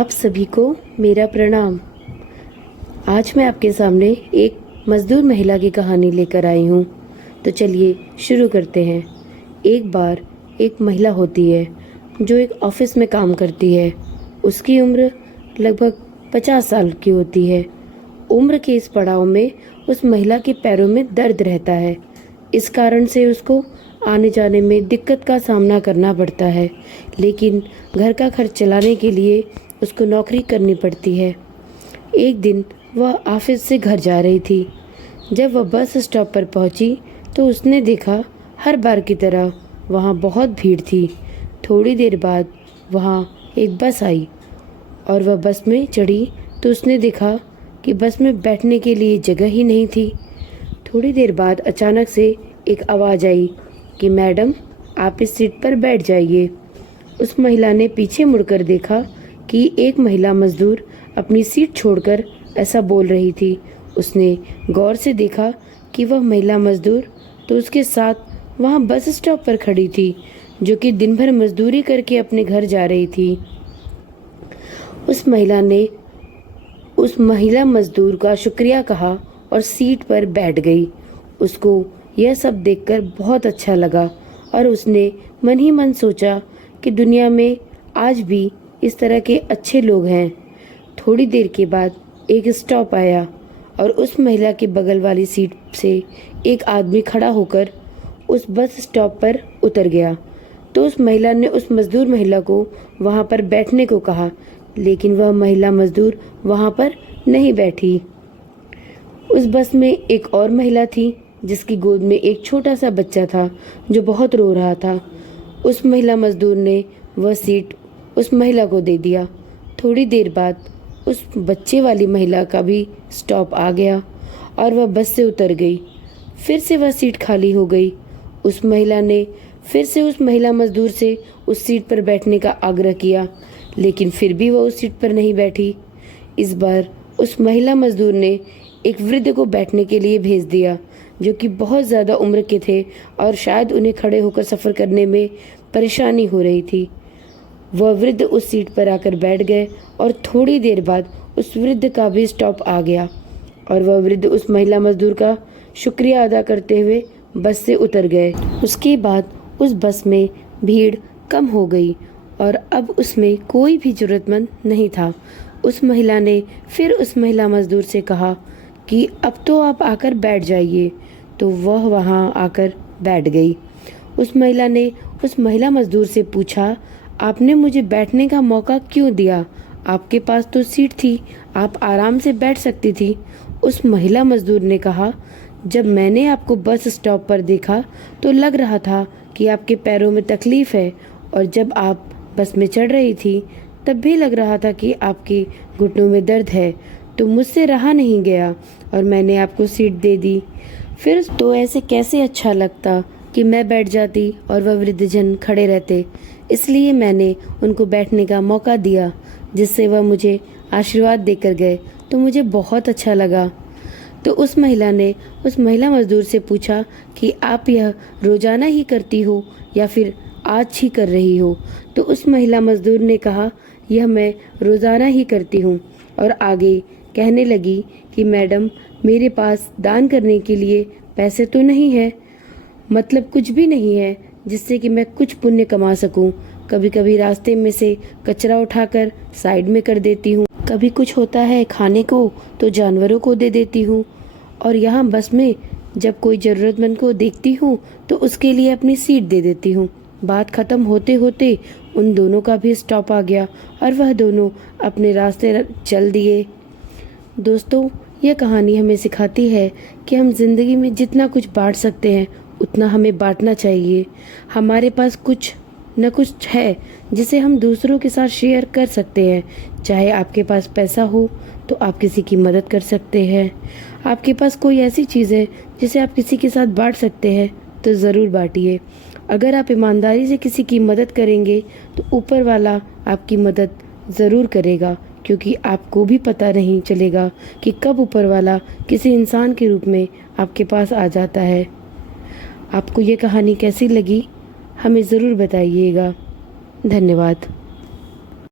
आप सभी को मेरा प्रणाम। आज मैं आपके सामने एक मजदूर महिला की कहानी लेकर आई हूँ। तो चलिए शुरू करते हैं। एक बार एक महिला होती है जो एक ऑफिस में काम करती है। उसकी उम्र लगभग 50 साल की होती है। उम्र के इस पड़ाव में उस महिला के पैरों में दर्द रहता है। इस कारण से उसको आने जाने में दिक्कत का सामना करना पड़ता है, लेकिन घर का खर्च चलाने के लिए उसको नौकरी करनी पड़ती है। एक दिन वह ऑफिस से घर जा रही थी। जब वह बस स्टॉप पर पहुंची तो उसने देखा हर बार की तरह वहां बहुत भीड़ थी। थोड़ी देर बाद वहां एक बस आई और वह बस में चढ़ी तो उसने देखा कि बस में बैठने के लिए जगह ही नहीं थी। थोड़ी देर बाद अचानक से एक आवाज़ आई कि मैडम, आप इस सीट पर बैठ जाइए। उस महिला ने पीछे मुड़कर देखा कि एक महिला मजदूर अपनी सीट छोड़कर ऐसा बोल रही थी। उसने गौर से देखा कि वह महिला मजदूर तो उसके साथ वहां बस स्टॉप पर खड़ी थी, जो कि दिन भर मजदूरी करके अपने घर जा रही थी। उस महिला ने उस महिला मजदूर का शुक्रिया कहा और सीट पर बैठ गई। उसको यह सब देखकर बहुत अच्छा लगा और उसने मन ही मन सोचा कि दुनिया में आज भी इस तरह के अच्छे लोग हैं। थोड़ी देर के बाद एक स्टॉप आया और उस महिला के बगल वाली सीट से एक आदमी खड़ा होकर उस बस स्टॉप पर उतर गया। तो उस महिला ने उस मजदूर महिला को वहां पर बैठने को कहा, लेकिन वह महिला मजदूर वहां पर नहीं बैठी। उस बस में एक और महिला थी जिसकी गोद में एक छोटा सा बच्चा था जो बहुत रो रहा था। उस महिला मजदूर ने वह सीट उस महिला को दे दिया। थोड़ी देर बाद उस बच्चे वाली महिला का भी स्टॉप आ गया और वह बस से उतर गई। फिर से वह सीट खाली हो गई। उस महिला ने फिर से उस महिला मजदूर से उस सीट पर बैठने का आग्रह किया, लेकिन फिर भी वह उस सीट पर नहीं बैठी। इस बार उस महिला मजदूर ने एक वृद्ध को बैठने के लिए भेज दिया, जो कि बहुत ज़्यादा उम्र के थे और शायद उन्हें खड़े होकर सफ़र करने में परेशानी हो रही थी। वह वृद्ध उस सीट पर आकर बैठ गए और थोड़ी देर बाद उस वृद्ध का भी स्टॉप आ गया और वह वृद्ध उस महिला मजदूर का शुक्रिया अदा करते हुए बस से उतर गए। उसके बाद उस बस में भीड़ कम हो गई और अब उसमें कोई भी ज़रूरतमंद नहीं था। उस महिला ने फिर उस महिला मजदूर से कहा कि अब तो आप आकर बैठ जाइए। तो वह वहां आकर बैठ गई। उस महिला ने उस महिला मजदूर से पूछा, आपने मुझे बैठने का मौका क्यों दिया? आपके पास तो सीट थी, आप आराम से बैठ सकती थी। उस महिला मजदूर ने कहा, जब मैंने आपको बस स्टॉप पर देखा तो लग रहा था कि आपके पैरों में तकलीफ है, और जब आप बस में चढ़ रही थी तब भी लग रहा था कि आपके घुटनों में दर्द है। तो मुझसे रहा नहीं गया और मैंने आपको सीट दे दी। फिर तो ऐसे कैसे अच्छा लगता कि मैं बैठ जाती और वह वृद्धजन खड़े रहते। इसलिए मैंने उनको बैठने का मौका दिया, जिससे वह मुझे आशीर्वाद देकर गए। तो मुझे बहुत अच्छा लगा। तो उस महिला ने उस महिला मजदूर से पूछा कि आप यह रोजाना ही करती हो या फिर आज ही कर रही हो? तो उस महिला मजदूर ने कहा, यह मैं रोजाना ही करती हूँ। और आगे कहने लगी कि मैडम, मेरे पास दान करने के लिए पैसे तो नहीं है, मतलब कुछ भी नहीं है जिससे कि मैं कुछ पुण्य कमा सकूं। कभी कभी रास्ते में से कचरा उठाकर साइड में कर देती हूँ, कभी कुछ होता है खाने को तो जानवरों को दे देती हूँ, और यहाँ बस में जब कोई ज़रूरतमंद को देखती हूँ तो उसके लिए अपनी सीट दे देती हूँ। बात खत्म होते होते उन दोनों का भी स्टॉप आ गया और वह दोनों अपने रास्ते चल दिए। दोस्तों, यह कहानी हमें सिखाती है कि हम जिंदगी में जितना कुछ बांट सकते हैं उतना हमें बांटना चाहिए। हमारे पास कुछ न कुछ है जिसे हम दूसरों के साथ शेयर कर सकते हैं। चाहे आपके पास पैसा हो तो आप किसी की मदद कर सकते हैं। आपके पास कोई ऐसी चीज़ है जिसे आप किसी के साथ बांट सकते हैं तो ज़रूर बांटिए। अगर आप ईमानदारी से किसी की मदद करेंगे तो ऊपर वाला आपकी मदद ज़रूर करेगा, क्योंकि आपको भी पता नहीं चलेगा कि कब ऊपर वाला किसी इंसान के रूप में आपके पास आ जाता है। आपको ये कहानी कैसी लगी हमें ज़रूर बताइएगा। धन्यवाद।